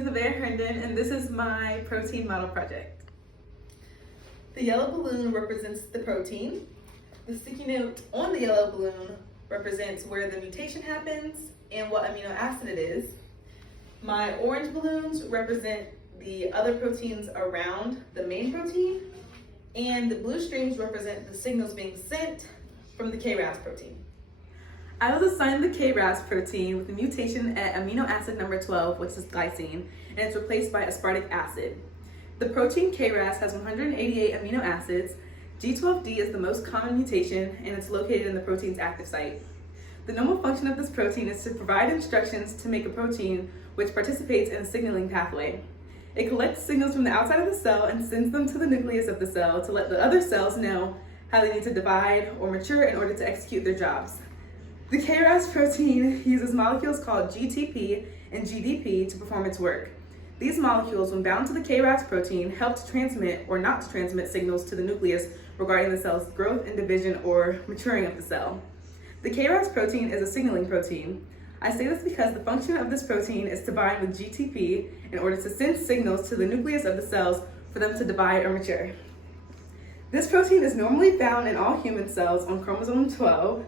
is Nevaeh Herndon, and this is my protein model project. The yellow balloon represents the protein. The sticky note on the yellow balloon represents where the mutation happens and what amino acid it is. My orange balloons represent the other proteins around the main protein, and the blue strings represent the signals being sent from the KRas protein. I was assigned the KRas protein with a mutation at amino acid number 12, which is glycine, and it's replaced by aspartic acid. The protein KRas has 188 amino acids. G12D is the most common mutation, and it's located in the protein's active site. The normal function of this protein is to provide instructions to make a protein which participates in a signaling pathway. It collects signals from the outside of the cell and sends them to the nucleus of the cell to let the other cells know how they need to divide or mature in order to execute their jobs. The KRas protein uses molecules called GTP and GDP to perform its work. These molecules, when bound to the KRas protein, help to transmit or not to transmit signals to the nucleus regarding the cell's growth and division or maturing of the cell. The KRas protein is a signaling protein. I say this because the function of this protein is to bind with GTP in order to send signals to the nucleus of the cells for them to divide or mature. This protein is normally found in all human cells on chromosome 12,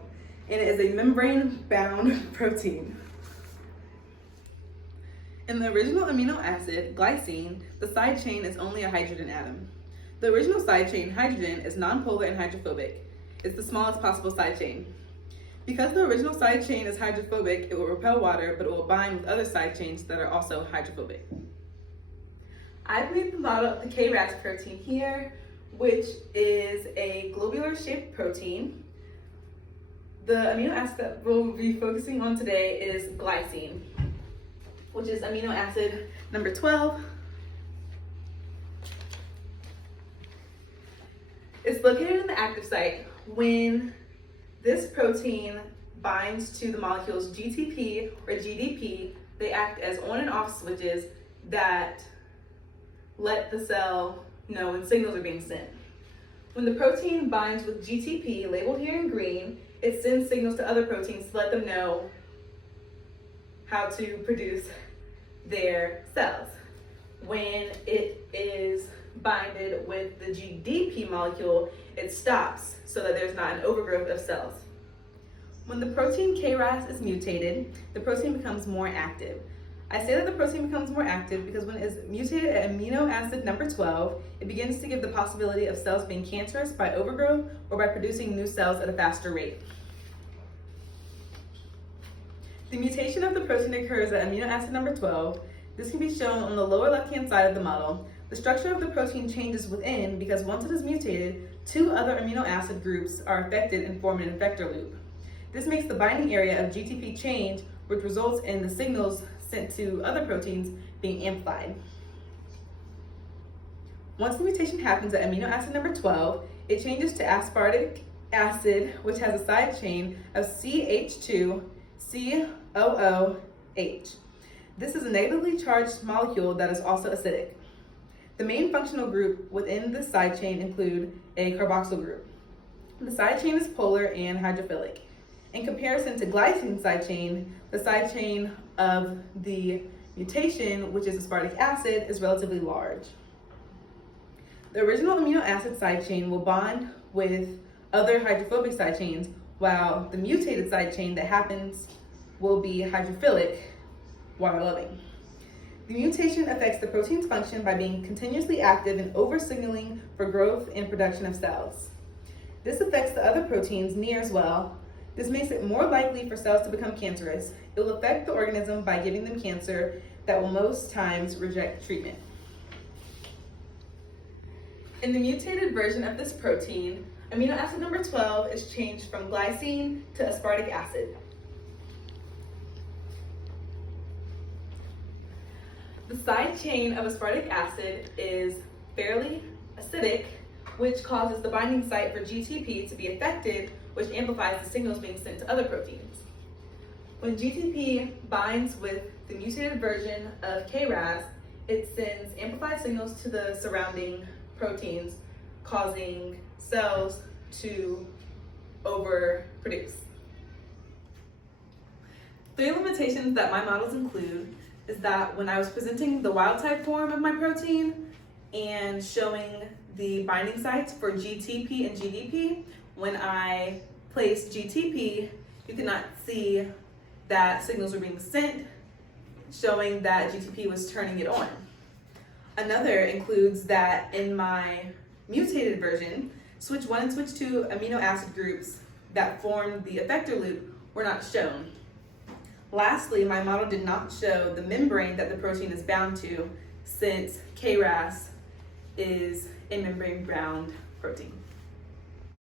and it is a membrane-bound protein. In the original amino acid, glycine, the side chain is only a hydrogen atom. The original side chain, hydrogen, is nonpolar and hydrophobic. It's the smallest possible side chain. Because the original side chain is hydrophobic, it will repel water, but it will bind with other side chains that are also hydrophobic. I've made the model of the KRas protein here, which is a globular-shaped protein. The amino acid that we'll be focusing on today is glycine, which is amino acid number 12. It's located in the active site. When this protein binds to the molecules GTP or GDP, they act as on and off switches that let the cell know when signals are being sent. When the protein binds with GTP, labeled here in green, it sends signals to other proteins to let them know how to produce their cells. When it is binded with the GDP molecule, it stops so that there's not an overgrowth of cells. When the protein KRas is mutated, the protein becomes more active. I say that the protein becomes more active because when it is mutated at amino acid number 12, it begins to give the possibility of cells being cancerous by overgrowth or by producing new cells at a faster rate. The mutation of the protein occurs at amino acid number 12. This can be shown on the lower left-hand side of the model. The structure of the protein changes within because once it is mutated, two other amino acid groups are affected and form an effector loop. This makes the binding area of GTP change, which results in the signals sent to other proteins being amplified. Once the mutation happens at amino acid number 12, it changes to aspartic acid, which has a side chain of CH2COOH. This is a negatively charged molecule that is also acidic. The main functional group within the side chain include a carboxyl group. The side chain is polar and hydrophilic. In comparison to glycine side chain, the side chain of the mutation, which is aspartic acid, is relatively large. The original amino acid side chain will bond with other hydrophobic side chains, while the mutated side chain that happens will be hydrophilic, water-loving. The mutation affects the protein's function by being continuously active and over-signaling for growth and production of cells. This affects the other proteins near as well. This makes it more likely for cells to become cancerous. It will affect the organism by giving them cancer that will most times reject treatment. In the mutated version of this protein, amino acid number 12 is changed from glycine to aspartic acid. The side chain of aspartic acid is fairly acidic, which causes the binding site for GTP to be affected, which amplifies the signals being sent to other proteins. When GTP binds with the mutated version of KRas, it sends amplified signals to the surrounding proteins, causing cells to overproduce. Three limitations that my models include is that when I was presenting the wild type form of my protein and showing the binding sites for GTP and GDP, when I placed GTP, you could not see that signals were being sent, showing that GTP was turning it on. Another includes that in my mutated version, switch 1 and switch 2 amino acid groups that formed the effector loop were not shown. Lastly, my model did not show the membrane that the protein is bound to, since KRas is a membrane-bound protein.